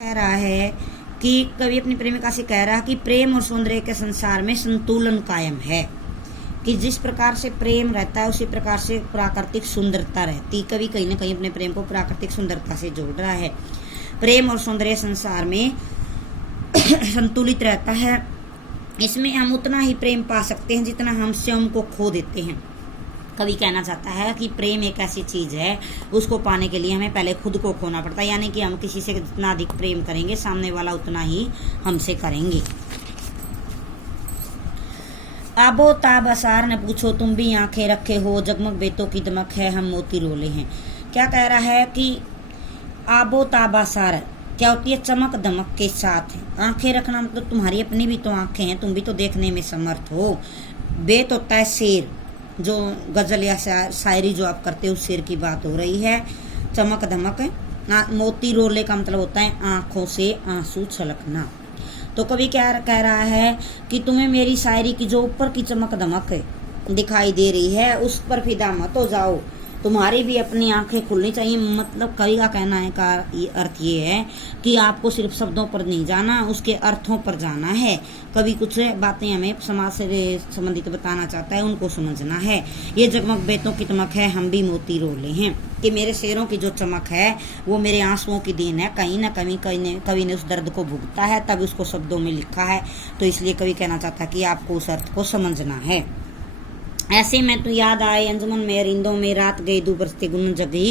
कह रहा है कि कवि अपनी प्रेमिका से कह रहा है कि प्रेम और सौंदर्य के संसार में संतुलन कायम है, कि जिस प्रकार से प्रेम रहता है उसी प्रकार से प्राकृतिक सुंदरता रहती। कवि कहीं ना कहीं अपने प्रेम को प्राकृतिक सुंदरता से जोड़ रहा है। प्रेम और सौंदर्य संसार में संतुलित रहता है। इसमें हम उतना ही प्रेम पा सकते हैं जितना हम स्वयं को खो देते हैं। कवि कहना चाहता है कि प्रेम एक ऐसी चीज है, उसको पाने के लिए हमें पहले खुद को खोना पड़ता है। यानी कि हम किसी से जितना अधिक प्रेम करेंगे, सामने वाला उतना ही हमसे करेंगे। आबो ताब असार ने पूछो तुम भी आंखें रखे हो, जगमग बेतों की दमक है हम मोती रोले हैं। क्या कह रहा है कि आबो ताब असार क्या होती है? चमक दमक के साथ है। आंखें रखना मतलब तुम्हारी अपनी भी तो आंखें हैं, तुम भी तो देखने में समर्थ हो। बेत होता है शेर, जो गजल या शायरी जो आप करते हो उस शेर की बात हो रही है। चमक धमक मोती रोले का मतलब होता है आंखों से आंसू छलकना। तो कवि क्या कह रहा है कि तुम्हें मेरी शायरी की जो ऊपर की चमक धमक दिखाई दे रही है उस पर फिदा मत हो जाओ, तुम्हारी भी अपनी आंखें खुलनी चाहिए। मतलब कवि का कहना है का अर्थ ये है कि आपको सिर्फ शब्दों पर नहीं जाना, उसके अर्थों पर जाना है। कवि कुछ बातें हमें समाज से संबंधित बताना चाहता है, उनको समझना है। ये जगमग बेतों की चमक है हम भी मोती रोले हैं, कि मेरे शेरों की जो चमक है वो मेरे आंसुओं की देन है। कहीं ना कहीं कवि ने उस दर्द को भुगता है, तब उसको शब्दों में लिखा है। तो इसलिए कवि कहना चाहता है कि आपको उस अर्थ को समझना है। ऐसे में तो याद आए अंजुमन में अरिंदों में रात गई दू बरसते गुन जगी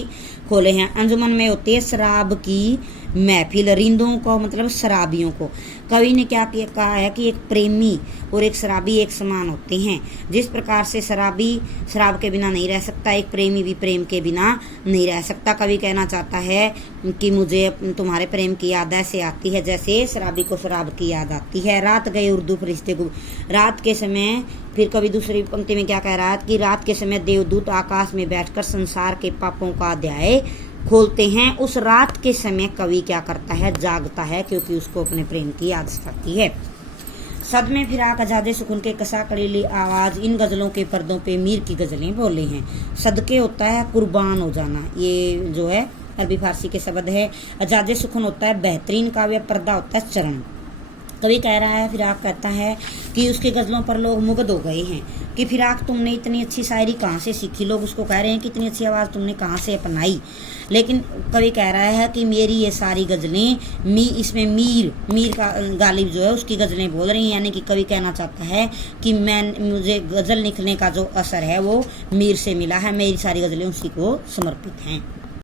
खोले हैं। अंजुमन में होती है शराब की महफिल, रिंदों को मतलब शराबियों को। कवि ने क्या कहा है कि एक प्रेमी और एक शराबी एक समान होते हैं। जिस प्रकार से शराबी शराब के बिना नहीं रह सकता, एक प्रेमी भी प्रेम के बिना नहीं रह सकता। कवि कहना चाहता है कि मुझे तुम्हारे प्रेम की याद ऐसे आती है जैसे शराबी को शराब की याद आती है। रात गए उर्दू फरिश्ते को, रात के समय फिर कवि दूसरी पंक्ति में क्या कह रहा है कि रात के समय देवदूत आकाश में बैठकर संसार के पापों का अध्याय खोलते हैं। उस रात के समय कवि क्या करता है? जागता है, क्योंकि उसको अपने प्रेम की याद आती है। सद में फिराक आजादे सुकून के कसा कड़ीली आवाज, इन गजलों के पर्दों पे मीर की गजलें बोले हैं। सदके होता है कुर्बान हो जाना, ये जो है अरबी फारसी के शब्द है। आजादे सुकून होता है बेहतरीन काव्य, पर्दा होता है चरण। कवि कह रहा है, फिराक कहता है कि उसके गजलों पर लोग मुग्ध हो गए हैं कि फिराक तुमने इतनी अच्छी शायरी कहाँ से सीखी। लोग उसको कह रहे हैं कि इतनी अच्छी आवाज़ तुमने कहाँ से अपनाई। लेकिन कवि कह रहा है कि मेरी ये सारी गज़लें इसमें मीर का गालिब जो है उसकी गज़लें बोल रही हैं। यानी कि कवि कहना चाहता है कि मुझे गज़ल लिखने का जो असर है वो मीर से मिला है, मेरी सारी गज़लें उसी को समर्पित हैं।